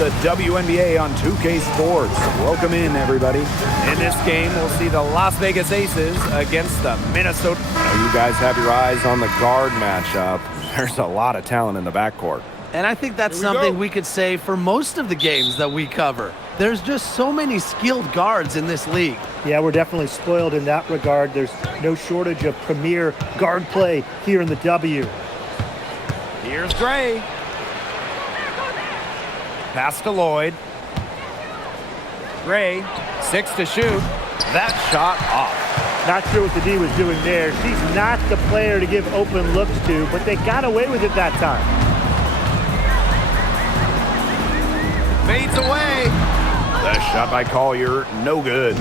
the WNBA on 2K Sports. Welcome in, everybody. In this game, we'll see the Las Vegas Aces against the Minnesota. Now, you guys have your eyes on the guard matchup. There's a lot of talent in the backcourt. And I think that's something we could say for most of the games that we cover. There's just so many skilled guards in this league. Yeah, we're definitely spoiled in that regard. There's no shortage of premier guard play here in the W. Here's Gray. Pass to Lloyd. Gray, 6 to shoot. That shot off. Not sure what the D was doing there. She's not the player to give open looks to, but they got away with it that time. Fades away. The shot by Collier, no good.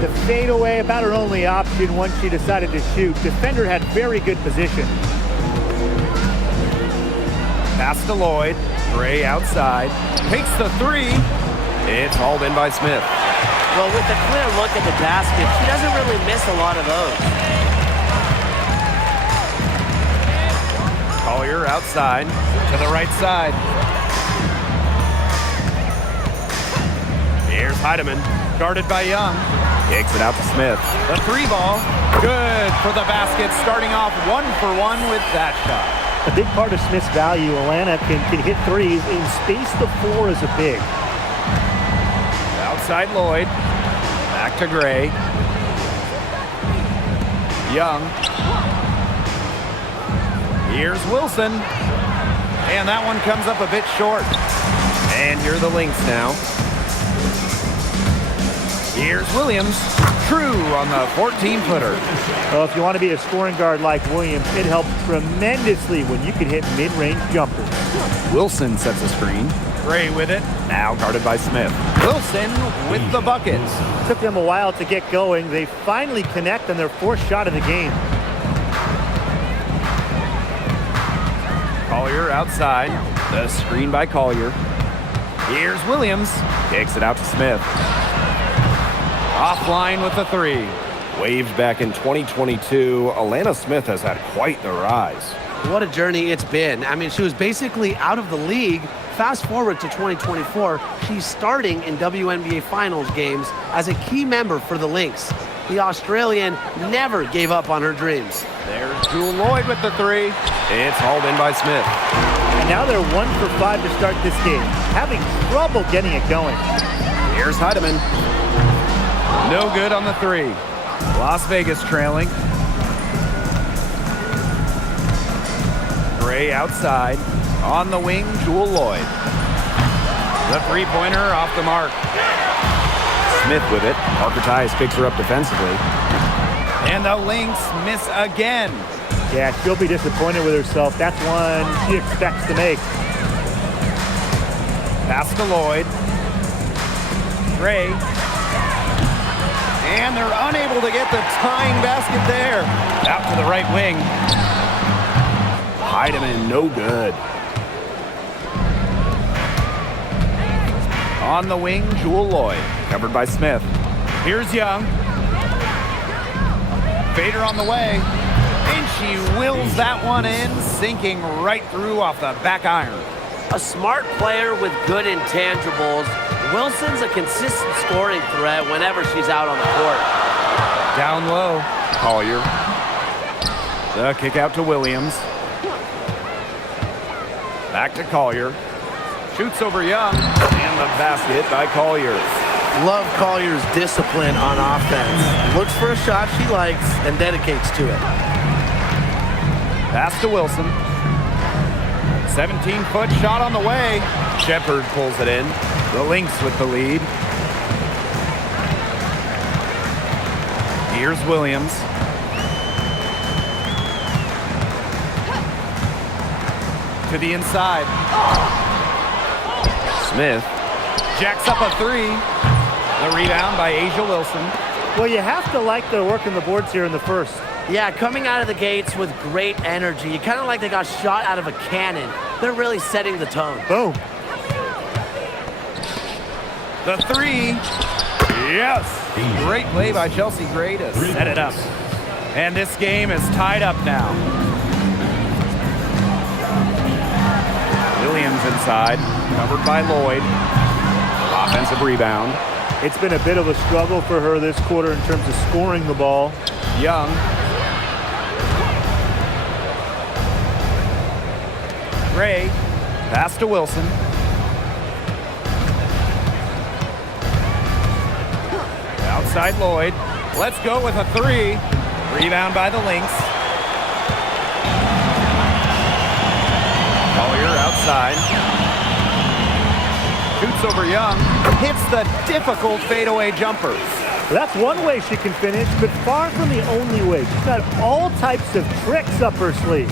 The fadeaway, about her only option once she decided to shoot. Defender had very good position. Pass to Lloyd. Gray outside. Takes the three. It's hauled in by Smith. Well, with a clear look at the basket, she doesn't really miss a lot of those. Collier outside to the right side. Here's Heidemann, guarded by Young. Kicks it out to Smith. The three ball, good for the basket, starting off 1-for-1 with that shot. A big part of Smith's value, Atlanta can hit threes and space the floor as a big. Outside Lloyd, back to Gray. Young. Here's Wilson. And that one comes up a bit short. And here are the Lynx now. Here's Williams. True on the 14-footer. Well, if you want to be a scoring guard like Williams, it helps tremendously when you can hit mid-range jumpers. Wilson sets a screen. Gray with it. Now guarded by Smith. Wilson with the buckets. Took them a while to get going. They finally connect on their fourth shot of the game. Collier outside. The screen by Collier. Here's Williams. Kicks it out to Smith. Offline with the three. Waived back in 2022, Alana Smith has had quite the rise. What a journey it's been. I mean, she was basically out of the league. Fast forward to 2024, she's starting in WNBA Finals games as a key member for the Lynx. The Australian never gave up on her dreams. There's Jewel Lloyd with the three. It's hauled in by Smith. And now they're 1 for 5 to start this game, having trouble getting it going. Here's Heidemann. No good on the three. Las Vegas trailing. Gray outside. On the wing, Jewel Lloyd. The three-pointer off the mark. Smith with it. Parker Tice picks her up defensively. And the Lynx miss again. Yeah, she'll be disappointed with herself. That's one she expects to make. Pass to Lloyd. Gray. And they're unable to get the tying basket there. Out to the right wing. Heidemann, no good. On the wing, Jewel Lloyd. Covered by Smith. Here's Young. Fader on the way. And she wills that one in, sinking right through off the back iron. A smart player with good intangibles. Wilson's a consistent scoring threat whenever she's out on the court. Down low, Collier. The kick out to Williams. Back to Collier. Shoots over Young. And the basket by Collier. Love Collier's discipline on offense. Looks for a shot she likes and dedicates to it. Pass to Wilson. 17-foot shot on the way. Shepard pulls it in. The Lynx with the lead. Here's Williams. To the inside. Smith jacks up a three. The rebound by A'ja Wilson. Well, you have to like their work in the boards here in the first. Yeah, coming out of the gates with great energy. Kind of like they got shot out of a cannon. They're really setting the tone. Boom. The three. Yes. Great play by Chelsea Gray to set it up. And this game is tied up now. Williams Runs inside, covered by Lloyd. Offensive rebound. It's been a bit of a struggle for her this quarter in terms of scoring the ball. Young. Gray. Pass to Wilson. Outside Lloyd. Let's go with a three. Rebound by the Lynx. Collier outside. Shoots over Young. Hits the difficult fadeaway jumper. That's one way she can finish, but far from the only way. She's got all types of tricks up her sleeve.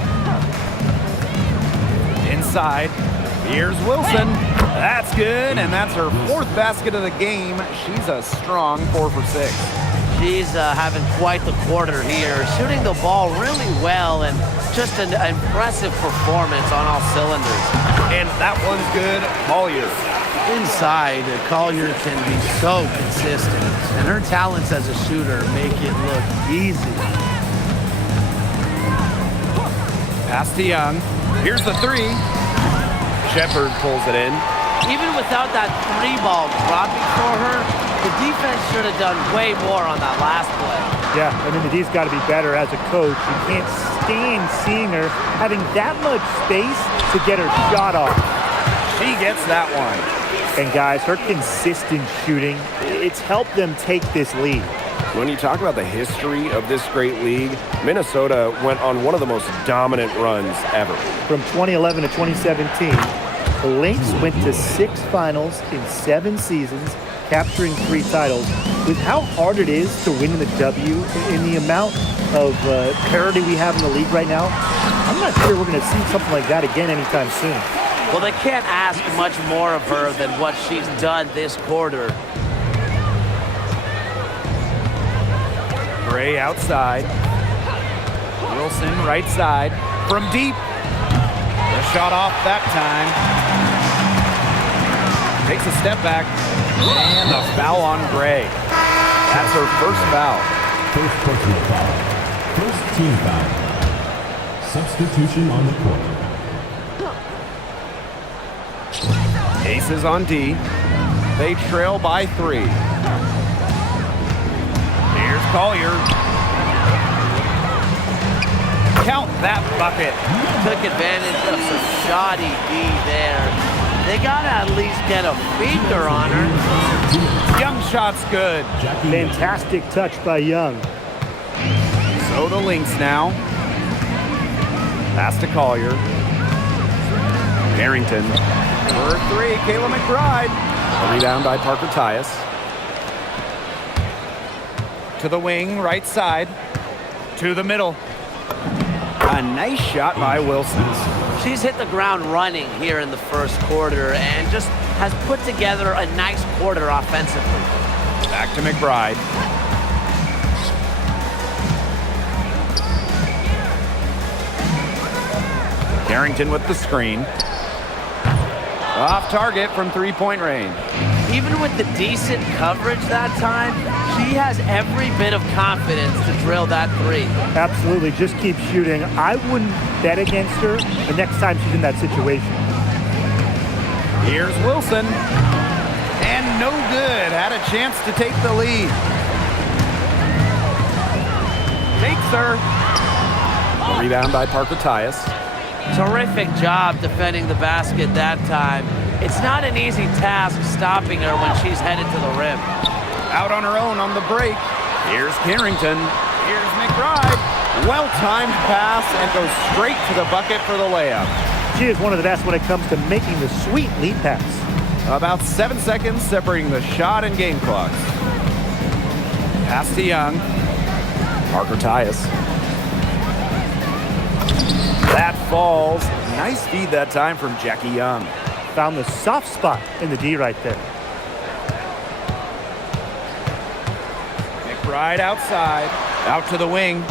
Inside. Here's Wilson. That's good, and that's her fourth basket of the game. She's a strong 4 for 6. She's having quite the quarter here, shooting the ball really well and just an impressive performance on all cylinders. And that one's good. Collier. Inside, Collier can be so consistent, and her talents as a shooter make it look easy. Pass to Young. Here's the three. Shepard pulls it in. Even without that three ball dropping for her, the defense should have done way more on that last play. Yeah, I mean, the D's got to be better as a coach. You can't stand seeing her having that much space to get her shot off. She gets that one. And guys, her consistent shooting, it's helped them take this lead. When you talk about the history of this great league, Minnesota went on one of the most dominant runs ever. From 2011 to 2017, the Lynx went to 6 finals in 7 seasons, capturing 3 titles. With how hard it is to win in the W, in the amount of parity we have in the league right now, I'm not sure we're going to see something like that again anytime soon. Well, they can't ask much more of her than what she's done this quarter. Gray outside. Wilson right side. From deep. The shot off that time. Takes a step back. And the foul on Gray. That's her first foul. First personal foul. First team foul. Substitution on the court. Aces on D. They trail by 3. Here's Collier. Count that bucket. Took advantage of some shoddy D there. They gotta at least get a finger on her. Young shot's good. Fantastic touch by Young. So the Lynx now. Pass to Collier. Harrington. For 3, Kayla McBride. A rebound by Parker Tyus. To the wing, right side. To the middle. A nice shot by Wilson. She's hit the ground running here in the first quarter and just has put together a nice quarter offensively. Back to McBride. Carrington with the screen. Off target from 3-point range. Even with the decent coverage that time, she has every bit of confidence to drill that 3. Absolutely, just keep shooting. I wouldn't bet against her the next time she's in that situation. Here's Wilson. And no good. Had a chance to take the lead. Takes her. A rebound by Parker Tyus. Terrific job defending the basket that time. It's not an easy task stopping her when she's headed to the rim. Out on her own on the break. Here's Carrington. Here's McBride. Well-timed pass and goes straight to the bucket for the layup. She is one of the best when it comes to making the sweet lead pass. About 7 seconds separating the shot and game clocks. Pass to Young. Parker Tyus. That falls. Nice feed that time from Jackie Young. Found the soft spot in the D right there. McBride outside. Out to the wing.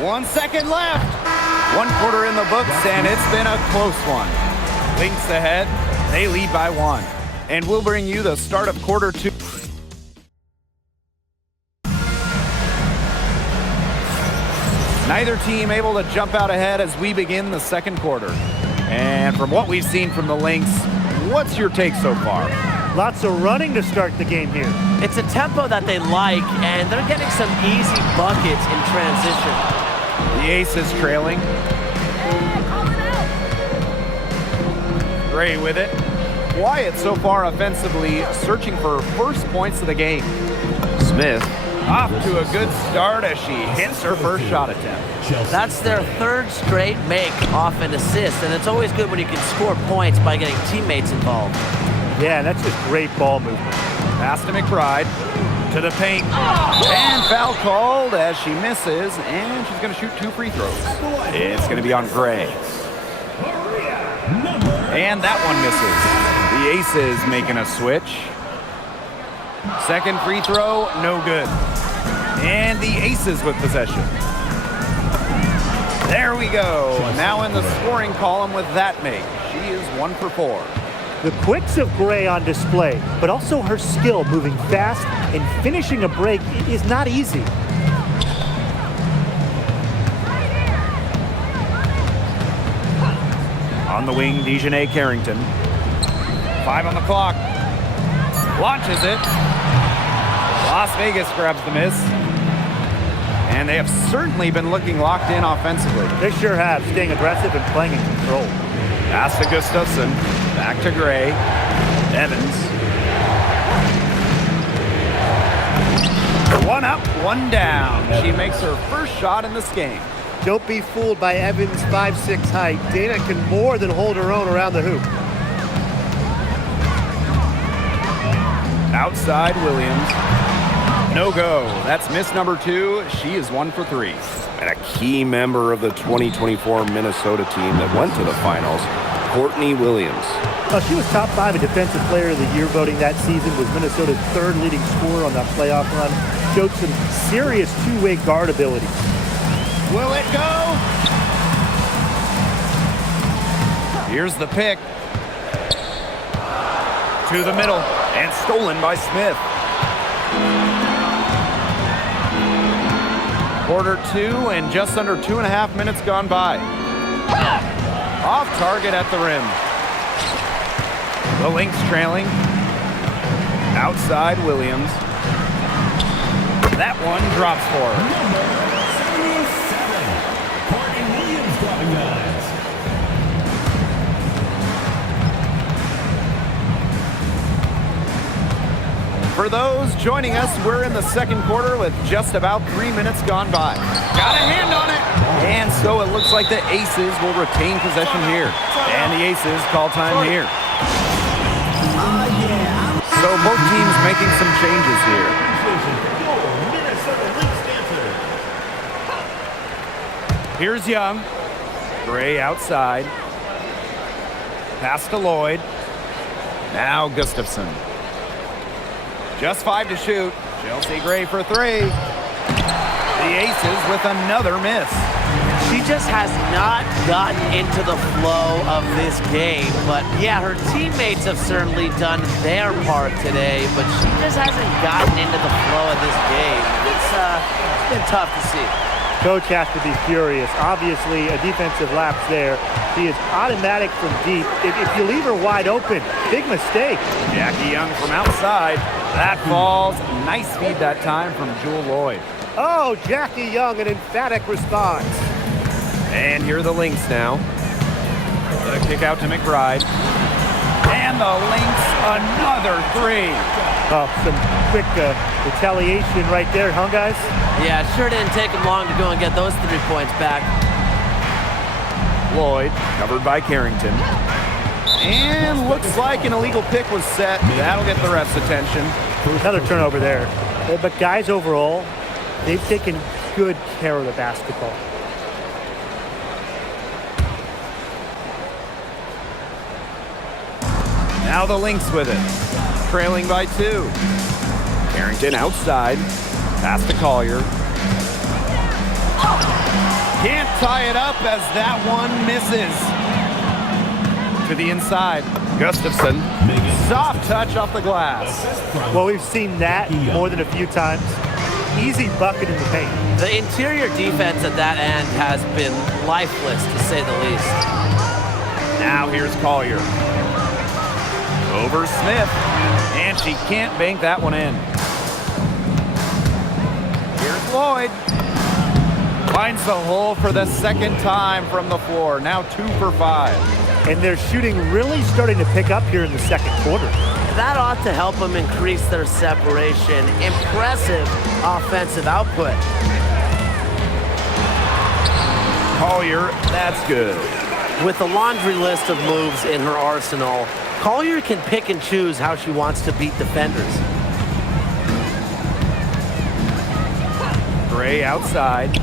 1 second left. 1 quarter in the books, and it's been a close one. Lynx ahead. They lead by 1. And we'll bring you the start of quarter 2. Neither team able to jump out ahead as we begin the second quarter. And from what we've seen from the Lynx, what's your take so far? Lots of running to start the game here. It's a tempo that they like, and they're getting some easy buckets in transition. The Aces trailing. Gray with it. Wyatt so far offensively searching for first points of the game. Smith off to a good start as she hits her first shot attempt. That's their third straight make off an assist, and it's always good when you can score points by getting teammates involved. Yeah, that's just great ball movement. Pass to McBride. To the paint. And foul called as she misses, and she's going to shoot 2 free throws. It's going to be on Gray. And that one misses. The Aces making a switch. Second free throw, no good. And the Aces with possession. There we go. Now in the scoring column with that make. She is 1 for 4. The quicks of Gray on display, but also her skill moving fast and finishing a break is not easy. On the wing, Dejanay Carrington. 5 on the clock. Launches it. Las Vegas grabs the miss. And they have certainly been looking locked in offensively. They sure have, staying aggressive and playing in control. Pass to Gustafson. Back to Gray. Evans. 1 up, 1 down. She makes her first shot in this game. Don't be fooled by Evans' 5'6" height. Dana can more than hold her own around the hoop. Outside Williams. No go. That's miss number 2. She is 1 for 3. And a key member of the 2024 Minnesota team that went to the finals, Courtney Williams. She was top 5 in Defensive Player of the Year voting that season, was Minnesota's 3rd leading scorer on that playoff run, showed some serious two-way guard ability. Will it go? Here's the pick. To the middle and stolen by Smith. Quarter 2 and just under 2.5 minutes gone by. Off target at the rim. The Lynx trailing. Outside Williams. That one drops for her. For those joining us, we're in the second quarter with just about 3 minutes gone by. Got a hand on it. And so it looks like the Aces will retain possession here. And the Aces call time here. So both teams making some changes here. Here's Young. Gray outside. Pass to Lloyd. Now Gustafson. Just 5 to shoot. Chelsea Gray for 3. The Aces with another miss. She just has not gotten into the flow of this game. But yeah, her teammates have certainly done their part today, but she just hasn't gotten into the flow of this game. It's been tough to see. Coach has to be furious. Obviously, a defensive lapse there. She is automatic from deep. If you leave her wide open, big mistake. Jackie Young from outside. That falls. Nice feed that time from Jewel Lloyd. Oh, Jackie Young, an emphatic response. And here are the Lynx now. The kick out to McBride. And the Lynx, another 3. Oh, some quick retaliation right there, huh, guys? Yeah, it sure didn't take them long to go and get those 3 points back. Lloyd, covered by Carrington. And looks like an illegal pick was set. That'll get the ref's attention. Another turnover there. But guys, overall, they've taken good care of the basketball. Now the Lynx with it. Trailing by 2. Carrington outside. Pass to Collier. Can't tie it up as that one misses. To the inside. Gustafson. Soft touch off the glass. Well, we've seen that more than a few times. easy bucket in the paint. The interior defense at that end has been lifeless, to say the least. Now here's Collier. Over Smith. And she can't bank that one in. Here's Lloyd. Finds the hole for the second time from the floor. Now 2 for 5. And their shooting really starting to pick up here in the second quarter. That ought to help them increase their separation. Impressive offensive output. Collier, that's good. With a laundry list of moves in her arsenal, Collier can pick and choose how she wants to beat defenders. Gray outside.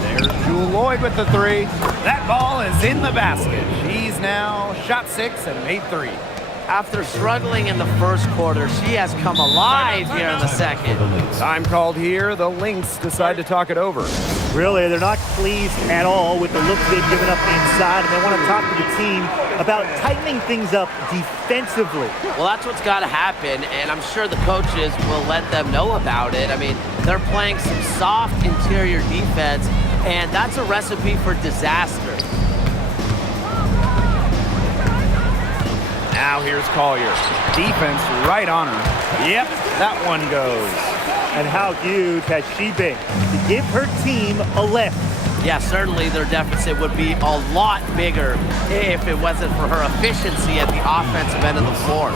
There's Jewel Lloyd with the 3. That ball is in the basket. She's now shot 6 and made 3. After struggling in the first quarter, she has come alive here in the second. Time called here. The Lynx decide to talk it over. Really, they're not pleased at all with the look they've given up inside, and they want to talk to the team about tightening things up defensively. Well, that's what's got to happen, and I'm sure the coaches will let them know about it. I mean, they're playing some soft interior defense, and that's a recipe for disaster. Now here's Collier. Defense right on her. Yep, that one goes. And how huge has she been to give her team a lift? Yeah, certainly their deficit would be a lot bigger if it wasn't for her efficiency at the offensive end of the floor.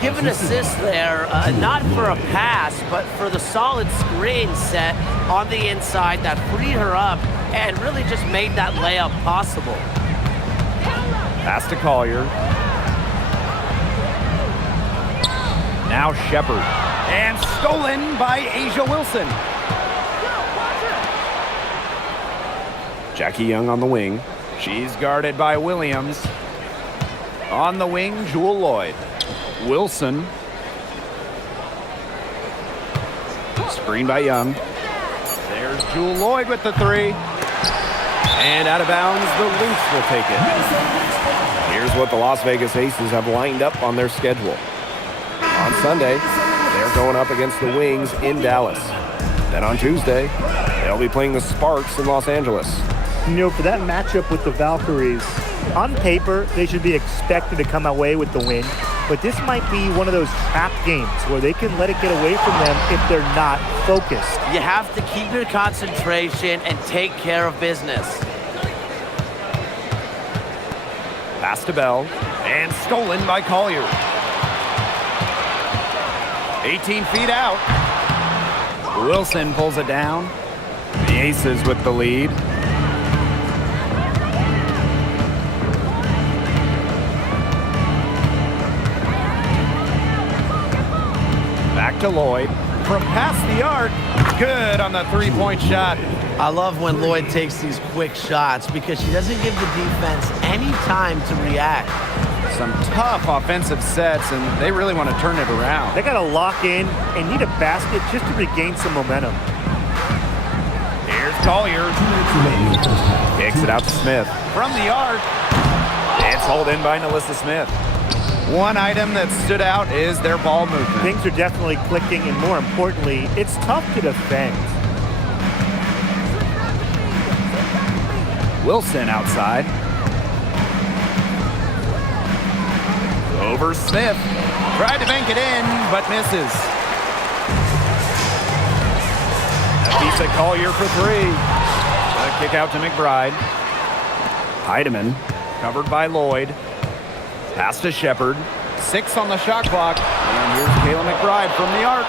Give an assist there, not for a pass, but for the solid screen set on the inside that freed her up and really just made that layup possible. Pass to Collier. Now Shepard. And stolen by Asia Wilson. Jackie Young on the wing. She's guarded by Williams. On the wing, Jewel Lloyd. Wilson. Screen by Young. There's Jewel Lloyd with the 3. And out of bounds, the Lynx will take it. Here's what the Las Vegas Aces have lined up on their schedule. On Sunday, they're going up against the Wings in Dallas. Then on Tuesday, they'll be playing the Sparks in Los Angeles. You know, for that matchup with the Valkyries, on paper, they should be expected to come away with the win. But this might be one of those trap games where they can let it get away from them if they're not focused. You have to keep your concentration and take care of business. Pass to Bell. And stolen by Collier. 18 feet out. Wilson pulls it down. The Aces with the lead. Back to Lloyd. From past the arc. Good on the three-point shot. I love when Lloyd takes these quick shots because she doesn't give the defense any time to react. Some tough offensive sets, and they really want to turn it around. They got to lock in and need a basket just to regain some momentum. Here's Collier. Kicks it out to Smith. From the arc. It's hauled in by Nalissa Smith. One item that stood out is their ball movement. Things are definitely clicking, and more importantly, it's tough to defend. Wilson outside. Over Smith. Tried to bank it in, but misses. That beats a Collier for 3. A kick out to McBride. Heidemann covered by Lloyd. Pass to Shepard. 6 on the shot clock. And here's Kayla McBride from the arc.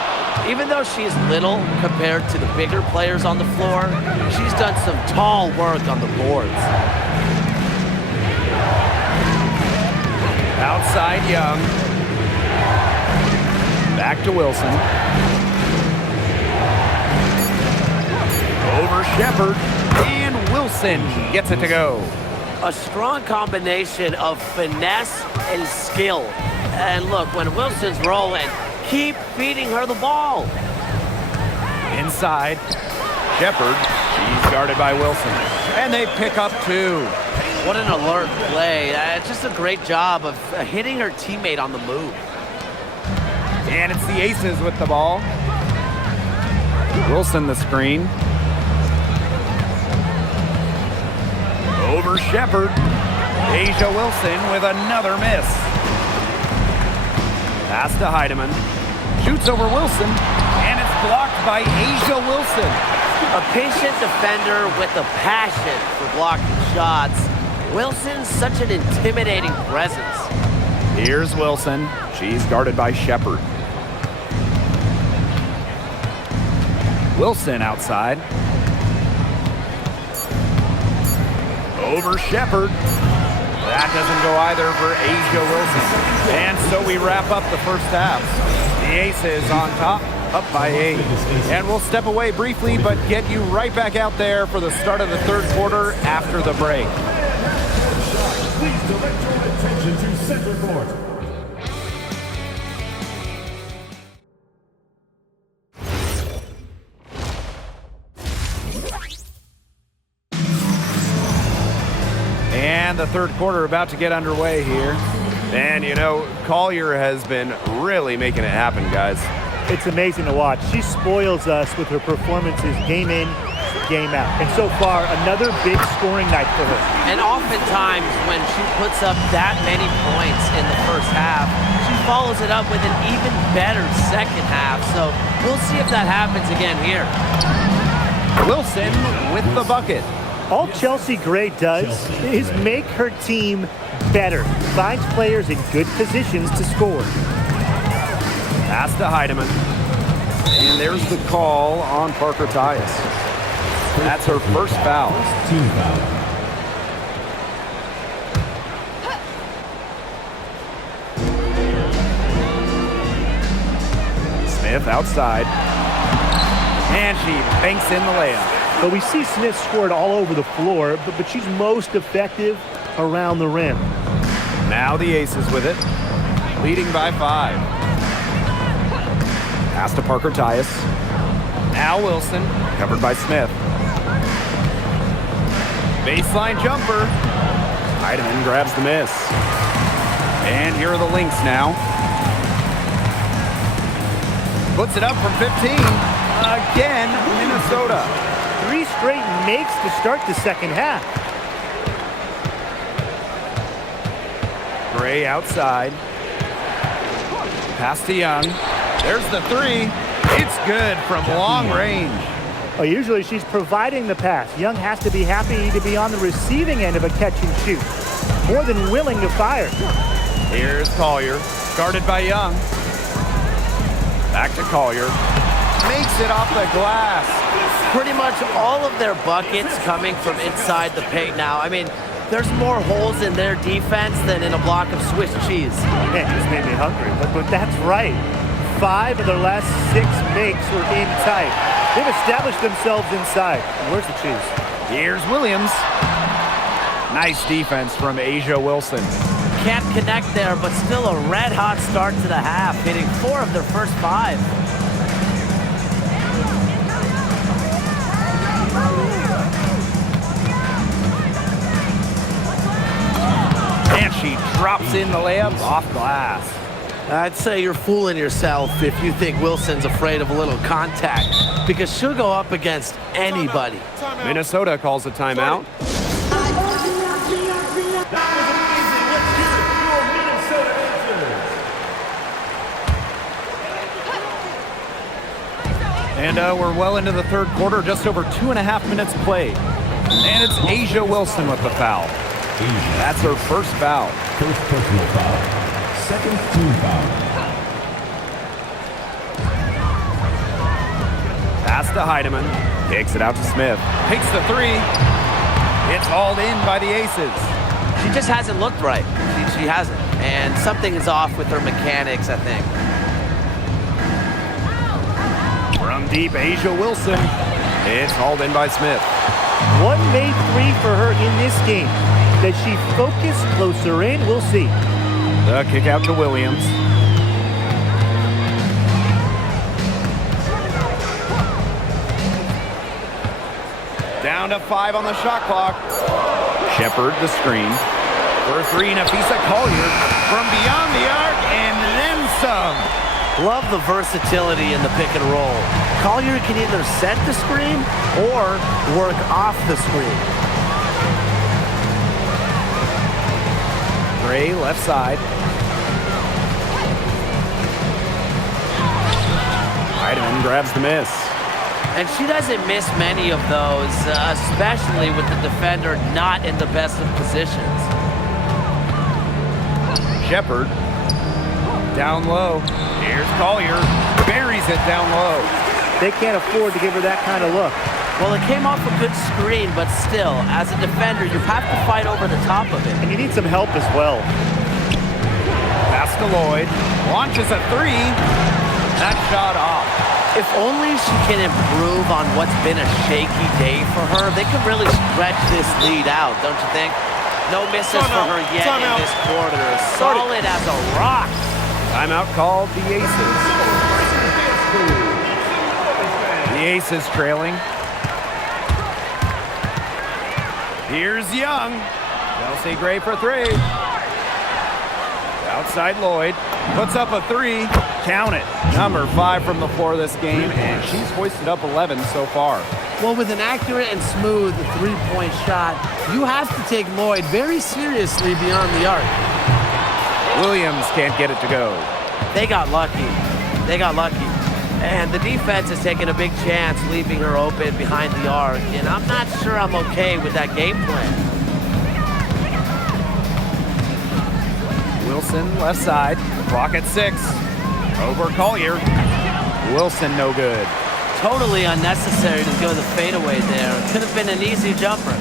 Even though she is little compared to the bigger players on the floor, she's done some tall work on the boards. Outside Young. Back to Wilson. Over Shepard. And Wilson gets it to go. A strong combination of finesse and skill. And look, when Wilson's rolling, keep feeding her the ball. Inside. Shepard. She's guarded by Wilson. And they pick up 2. What an alert play. Just a great job of hitting her teammate on the move. And it's the Aces with the ball. Wilson the screen. Over Shepard. Asia Wilson with another miss. Pass to Heidemann. Shoots over Wilson, and it's blocked by Asia Wilson. A patient defender with a passion for blocking shots. Wilson's such an intimidating presence. Here's Wilson. She's guarded by Shepard. Wilson outside. Over Shepard. That doesn't go either for Asia Wilson. And so we wrap up the first half. The Aces on top, up by 8. And we'll step away briefly, but get you right back out there for the start of the third quarter after the break. Please direct your attention to center court. And the third quarter about to get underway here. And, you know, Collier has been really making it happen, guys. It's amazing to watch. She spoils us with her performances game in, game out. And so far, another big scoring night for her. And oftentimes when she puts up that many points in the first half, she follows it up with an even better second half. So we'll see if that happens again here. Wilson with the bucket. All Chelsea Gray does is make her team better. Finds players in good positions to score. Pass to Heidemann. And there's the call on Parker Tyus. That's her first foul. Team foul. Smith outside. And she banks in the layup. But we see Smith scored all over the floor, but she's most effective around the rim. Now the Aces with it, leading by 5. Pass to Parker Tyus. Now Wilson, covered by Smith. Baseline jumper. Heidemann grabs the miss. And here are the Lynx now. Puts it up from 15. Again, Minnesota. 3 straight makes to start the second half. Gray outside. Pass to Young. There's the 3. It's good from long range. Well, usually she's providing the pass. Young has to be happy to be on the receiving end of a catch and shoot. More than willing to fire. Here's Collier, guarded by Young. Back to Collier. Makes it off the glass. Pretty much all of their buckets coming from inside the paint now. I mean, there's more holes in their defense than in a block of Swiss cheese. Man, just made me hungry, but that's right. 5 of their last 6 makes were in tight. They've established themselves inside. Where's the cheese? Here's Williams. Nice defense from Asia Wilson. Can't connect there, but still a red-hot start to the half, hitting 4 of their first 5. And she drops in the layup off glass. I'd say you're fooling yourself if you think Wilson's afraid of a little contact, because she'll go up against anybody. Minnesota calls a timeout. And we're well into the third quarter, just over 2.5 minutes played. And it's Asia Wilson with the foul. That's her first foul. First personal foul. Second team foul. Pass to Heidemann. Kicks it out to Smith. Takes the 3. It's hauled in by the Aces. She just hasn't looked right. She hasn't. And something is off with her mechanics, I think. From deep, Asia Wilson. It's hauled in by Smith. One made 3 for her in this game. Does she focus closer in? We'll see. The kick out to Williams. Down to 5 on the shot clock. Shepard the screen. For 3, Nafisa Collier from beyond the arc and then some. Love the versatility in the pick and roll. Collier can either set the screen or work off the screen. Gray left side. Heidemann grabs the miss. And she doesn't miss many of those, especially with the defender not in the best of positions. Shepard down low. Here's Collier. Buries it down low. They can't afford to give her that kind of look. Well, it came off a good screen, but still, as a defender, you have to fight over the top of it. And you need some help as well. Pass to Lloyd. Launches a three. That shot off. If only she can improve on what's been a shaky day for her, they could really stretch this lead out, don't you think? No misses for her yet in this quarter. Solid as a rock. Timeout called the Aces. The Aces trailing. Here's Young. Chelsea Gray for three. Outside Lloyd. Puts up a three. Count it. Number 5 from the floor this game, and she's hoisted up 11 so far. Well, with an accurate and smooth three-point shot, you have to take Lloyd very seriously beyond the arc. Williams can't get it to go. They got lucky. They got lucky. And the defense is taking a big chance leaving her open behind the arc, and I'm not sure I'm okay with that game plan. Wilson left side. Clock at 6. Over Collier. Wilson no good. Totally unnecessary to go the fadeaway there. Could have been an easy jumper.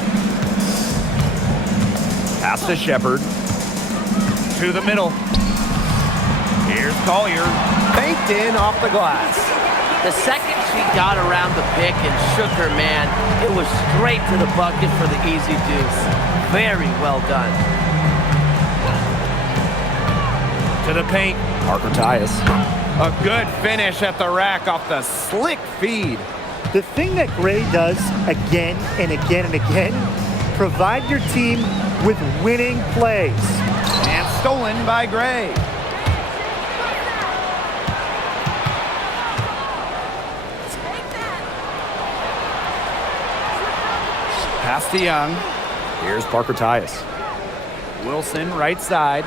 Pass to Shepard. To the middle. Here's Collier. Banked in off the glass. The second she got around the pick and shook her man, it was straight to the bucket for the easy deuce. Very well done. To the paint. Parker Tyus. A good finish at the rack off the slick feed. The thing that Gray does again and again and again, provide your team with winning plays. And stolen by Gray. Pass to Young. Here's Parker Tyus. Wilson right side.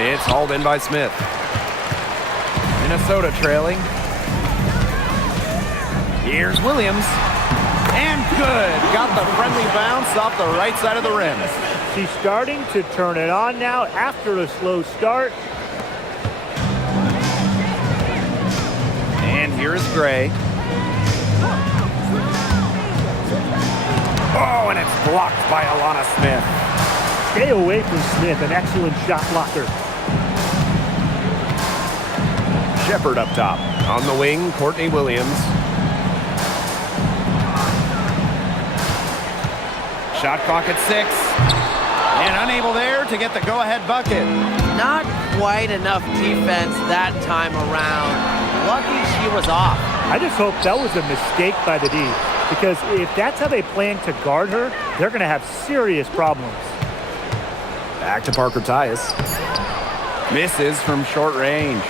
It's hauled in by Smith. Minnesota trailing. Here's Williams. And good. Got the friendly bounce off the right side of the rim. She's starting to turn it on now after a slow start. And here's Gray. Oh, and it's blocked by Alana Smith. Stay away from Smith, an excellent shot blocker. Shepard up top. On the wing, Courtney Williams. Shot clock at 6. And unable there to get the go-ahead bucket. Not quite enough defense that time around. Lucky she was off. I just hope that was a mistake by the D, because if that's how they plan to guard her, they're going to have serious problems. Back to Parker Tyus. Misses from short range.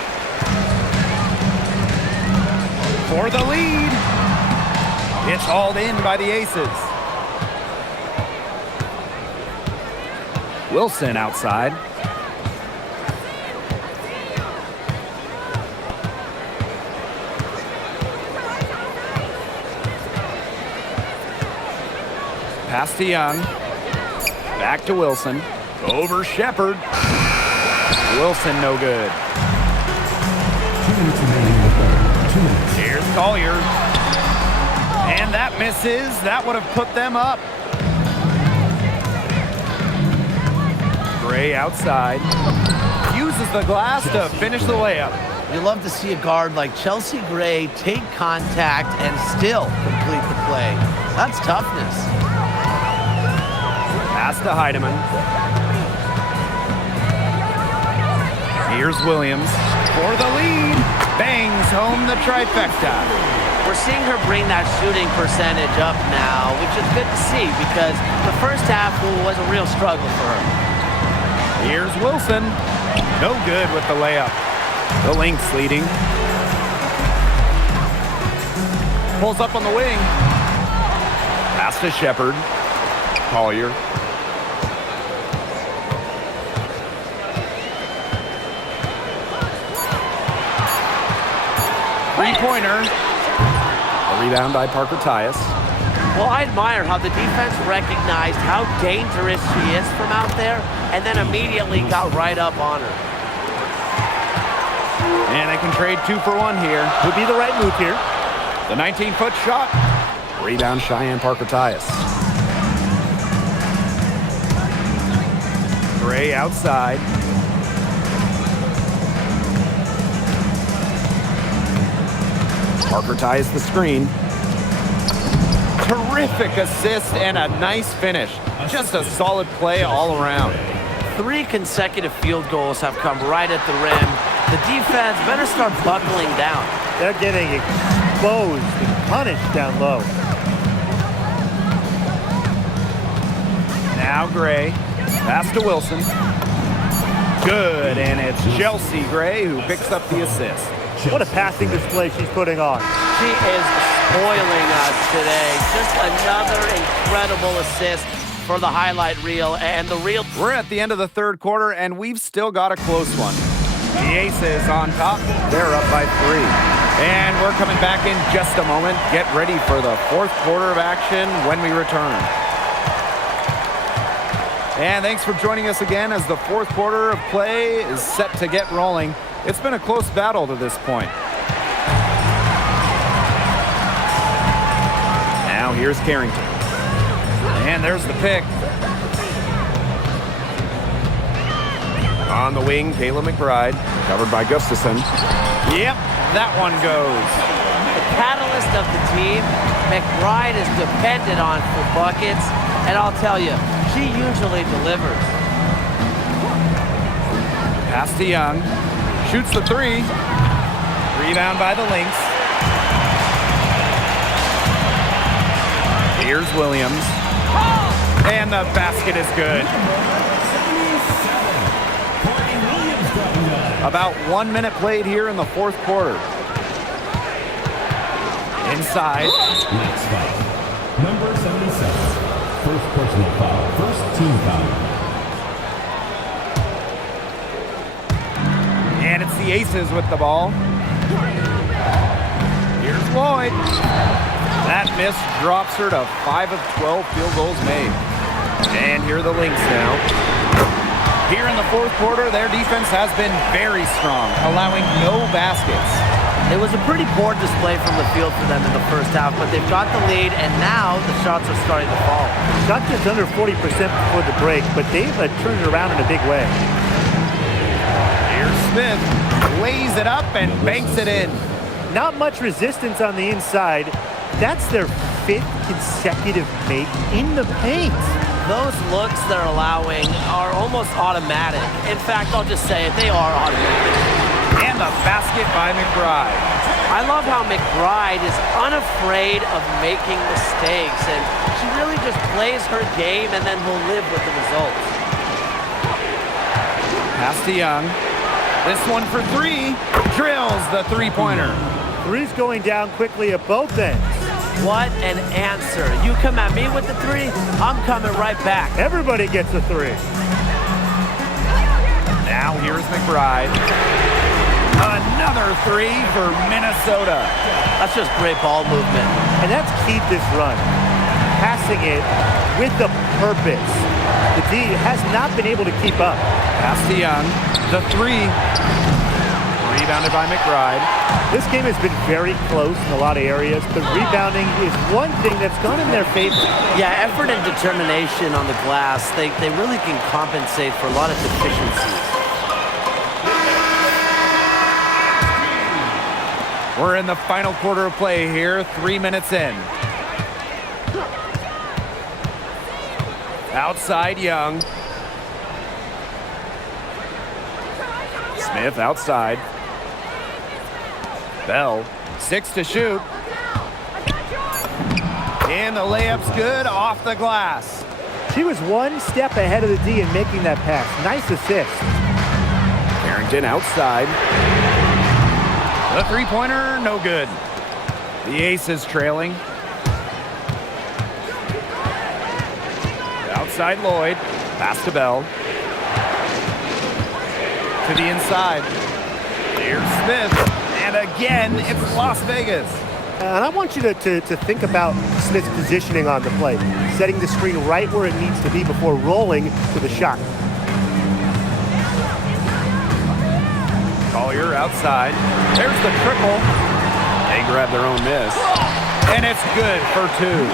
For the lead. It's hauled in by the Aces. Wilson outside. Pass to Young. Back to Wilson. Over Shepard. Wilson no good. 2 minutes remaining in the third. 2 minutes. Here's Collier. And that misses. That would have put them up. Gray outside. Uses the glass to finish the layup. You love to see a guard like Chelsea Gray take contact and still complete the play. That's toughness. Pass to Heidemann. Here's Williams for the lead. Bangs home the trifecta. We're seeing her bring that shooting percentage up now, which is good to see because the first half was a real struggle for her. Here's Wilson. No good with the layup. The Lynx leading. Pulls up on the wing. Pass to Shepard. Collier. Three-pointer. A rebound by Parker Tyus. Well, I admire how the defense recognized how dangerous she is from out there and then immediately got right up on her. And they can trade 2 for 1 here. Would be the right move here. The 19-foot shot. Rebound Cheyenne Parker Tyus. Gray outside. Parker Tyus the screen. Terrific assist and a nice finish. Just a solid play all around. 3 consecutive field goals have come right at the rim. The defense better start buckling down. They're getting exposed and punished down low. Now Gray. Pass to Wilson. Good, and it's Chelsea Gray who picks up the assist. What a passing display she's putting on. She is spoiling us today. Just another incredible assist for the highlight reel and the reel. We're at the end of the third quarter, and we've still got a close one. The Aces on top. They're up by 3. And we're coming back in just a moment. Get ready for the fourth quarter of action when we return. And thanks for joining us again as the fourth quarter of play is set to get rolling. It's been a close battle to this point. Now here's Carrington. And there's the pick. On the wing, Kayla McBride, covered by Gustafson. Yep, that one goes. The catalyst of the team, McBride is depended on for buckets, and I'll tell you, she usually delivers. Pass to Young. Shoots the 3. Rebound by the Lynx. Here's Williams. And the basket is good. About 1 minute played here in the fourth quarter. Inside. Next foul. Number 77. First personal foul. First team foul. And it's the Aces with the ball. Here's Lloyd. That miss drops her to 5 of 12 field goals made. And here are the Lynx now. Here in the fourth quarter, their defense has been very strong, allowing no baskets. It was a pretty poor display from the field for them in the first half, but they've got the lead, and now the shots are starting to fall. Shot just under 40% before the break, but they've turned it around in a big way. Here's Smith. Lays it up and banks it in. Not much resistance on the inside. That's their 5th consecutive make in the paint. Those looks they're allowing are almost automatic. In fact, I'll just say it, they are automatic. And the basket by McBride. I love how McBride is unafraid of making mistakes, and she really just plays her game, and then will live with the results. Pass to Young. This one for 3. Drills the 3-pointer. 3's going down quickly at both ends. What an answer. You come at me with the 3, I'm coming right back. Everybody gets a 3. Now here's McBride. Another 3 for Minnesota. That's just great ball movement. And that's key to this run. Passing it with a purpose. The D has not been able to keep up. Pass to Young. The 3. Rebounded by McBride. This game has been very close in a lot of areas, but rebounding is one thing that's gone in their favor. Yeah, effort and determination on the glass, they really can compensate for a lot of deficiencies. We're in the final quarter of play here, 3 minutes in. Outside Young. Smith outside. Bell, 6 to shoot. And the layup's good off the glass. She was one step ahead of the D in making that pass. Nice assist. Carrington outside. The 3-pointer, no good. The Aces trailing. Outside Lloyd. Pass to Bell. To the inside. Here's Smith. And again, it's Las Vegas. And I want you to think about Smith's positioning on the play, setting the screen right where it needs to be before rolling to the shot. Collier outside. There's the triple. They grab their own miss. And it's good for 2.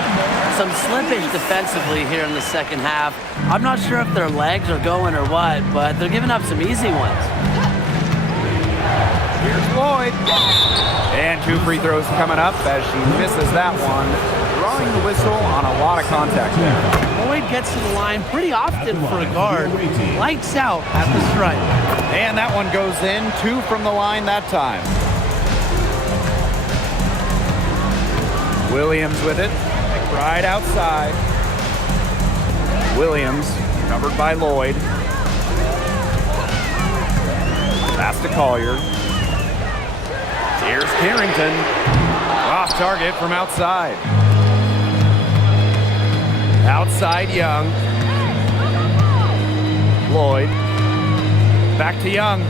Some slippage defensively here in the second half. I'm not sure if their legs are going or what, but they're giving up some easy ones. Here's Lloyd. And 2 free throws coming up as she misses that one. Drawing the whistle on a lot of contact there. Lloyd gets to the line pretty often for a guard. Lights out at the stripe. And that one goes in. 2 from the line that time. Williams with it. Right outside. Williams covered by Lloyd. Pass to Collier. Here's Carrington. Off target from outside. Outside Young. Lloyd. Back to Young.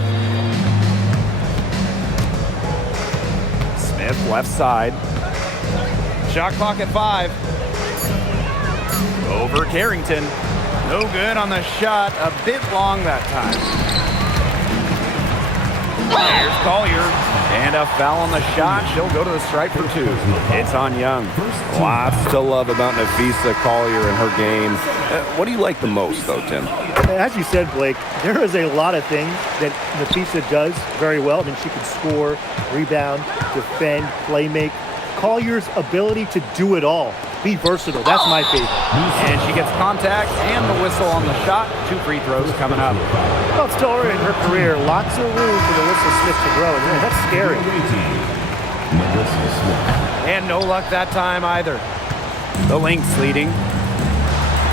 Smith left side. Shot clock at 5. Over Carrington. No good on the shot. A bit long that time. Here's Collier. And a foul on the shot. She'll go to the stripe for 2. It's on Young. Lots to love about Nafisa Collier and her game. What do you like the most, though, Tim? As you said, Blake, there is a lot of things that Nafisa does very well. I mean, she can score, rebound, defend, play make. Collier's ability to do it all. Be versatile. That's my favorite. And she gets contact and the whistle on the shot. 2 free throws coming up. Well, it's still early in her career. Lots of room for the Whistle Smith to grow. And that's scary. And no luck that time either. The Lynx leading.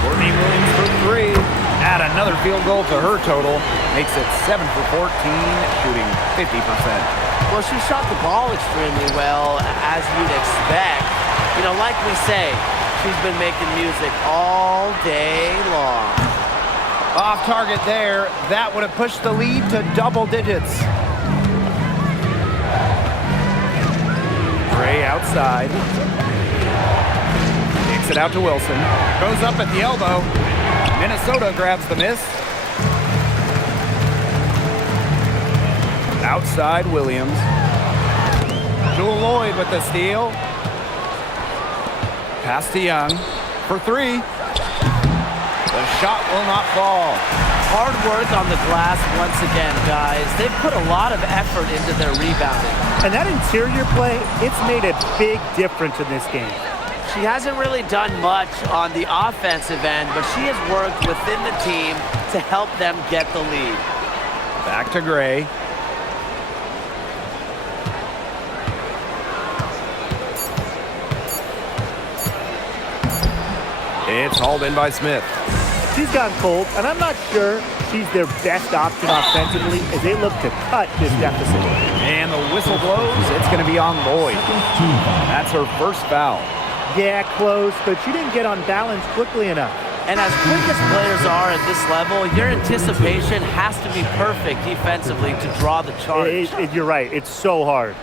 Courtney Williams for 3. Add another field goal to her total. Makes it 7 for 14, shooting 50%. Well, she shot the ball extremely well, as you'd expect. You know, like we say, she's been making music all day long. Off target there. That would have pushed the lead to double digits. Gray outside. Kicks it out to Wilson. Goes up at the elbow. Minnesota grabs the miss. Outside Williams. Jewel Lloyd with the steal. Pass to Young for 3. The shot will not fall. Hard work on the glass once again, guys. They've put a lot of effort into their rebounding. And that interior play, it's made a big difference in this game. She hasn't really done much on the offensive end, but she has worked within the team to help them get the lead. Back to Gray. It's hauled in by Smith. She's gotten cold, and I'm not sure she's their best option offensively as they look to cut this deficit. And the whistle blows. It's going to be on Lloyd. That's her first foul. Yeah, close, but she didn't get on balance quickly enough. And as quick as players are at this level, your anticipation has to be perfect defensively to draw the charge. You're right. It's so hard.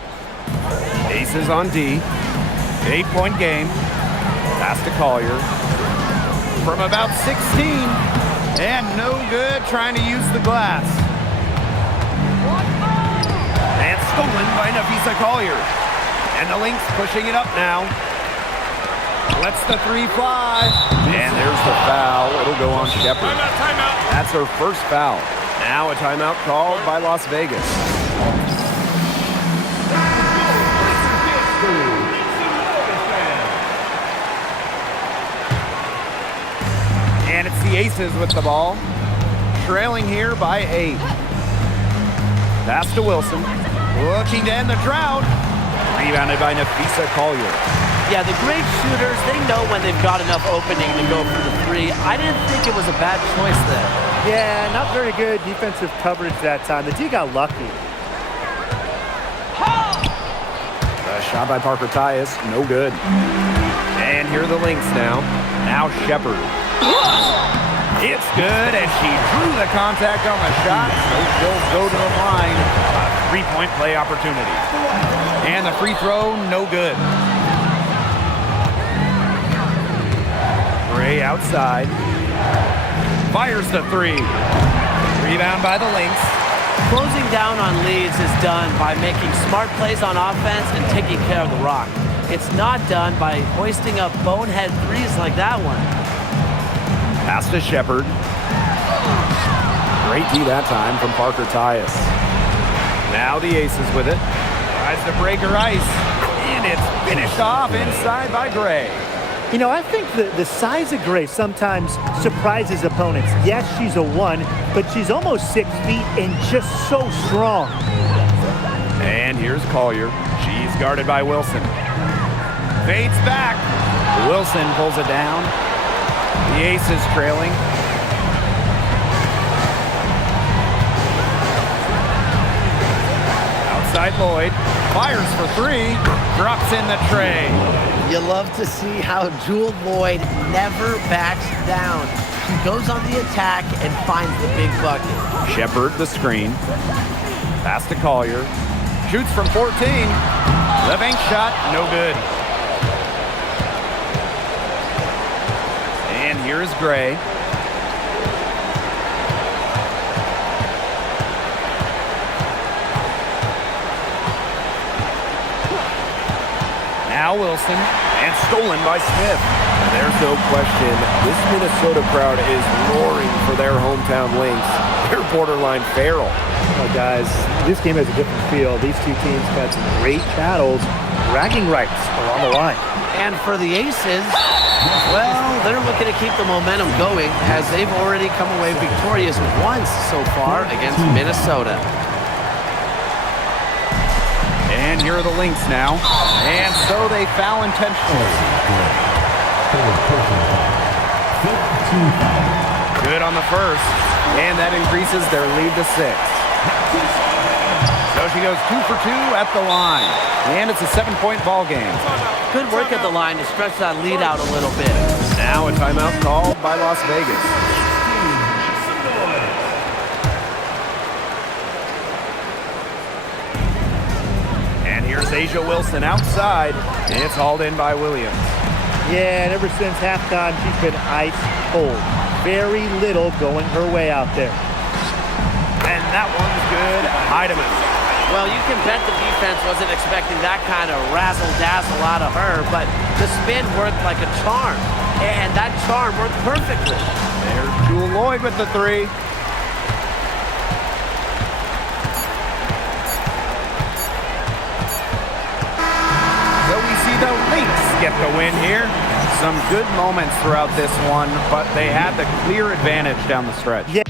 Aces on D. 8-point game. Pass to Collier. From about 16. And no good trying to use the glass. And stolen by Nafisa Collier. And the Lynx pushing it up now. Lets the 3 fly. And there's the foul. It'll go on Shepard. Timeout. That's her first foul. Now a timeout called by Las Vegas. And it's the Aces with the ball. Trailing here by 8. Pass to Wilson. Looking to end the drought. Rebounded by Nafisa Collier. Yeah, the great shooters, they know when they've got enough opening to go for the 3. I didn't think it was a bad choice there. Yeah, not very good defensive coverage that time. The D got lucky. The Shot by Parker Tyus, no good. And here are the Lynx now. Now Shepard. It's good, and she drew the contact on the shot, so she'll go to the line. A three-point play opportunity. And the free throw, no good. Gray outside. Fires the three. Rebound by the Lynx. Closing down on leads is done by making smart plays on offense and taking care of the rock. It's not done by hoisting up bonehead threes like that one. Pass to Shepard. Great D that time from Parker Tyus. Now the Aces with it. Tries to break her ice. And it's finished off inside by Gray. You know, I think the size of Gray sometimes surprises opponents. Yes, she's a 1, but she's almost 6 feet and just so strong. And here's Collier. She's guarded by Wilson. Fades back. Wilson pulls it down. The Aces trailing. Outside Lloyd. Fires for three. Drops in the tray. You love to see how Jewel Lloyd never backs down. She goes on the attack and finds the big bucket. Shepard the screen. Pass to Collier. Shoots from 14. The bank shot, no good. And here's Gray. Now Wilson, and stolen by Smith. There's no question, this Minnesota crowd is roaring for their hometown Lynx. They're borderline feral. Oh, guys, this game has a different feel. These two teams had some great battles. Bragging rights are on the line. And for the Aces, well, they're looking to keep the momentum going as they've already come away victorious once so far against Minnesota. And here are the Lynx now. And so they foul intentionally. Good on the first. And that increases their lead to 6. So she goes 2 for 2 at the line. And it's a 7-point ball game. Good work at the line to stretch that lead out a little bit. Now a timeout called by Las Vegas. And here's Asia Wilson outside. It's hauled in by Williams. Yeah, and ever since halftime, she's been ice cold. Very little going her way out there. And that one's good. Heidemann. Well, you can bet the defense wasn't expecting that kind of razzle-dazzle out of her, but the spin worked like a charm, and that charm worked perfectly. There's Jewel Lloyd with the three. So we see the Lynx get the win here. Some good moments throughout this one, but they had the clear advantage down the stretch. Yeah.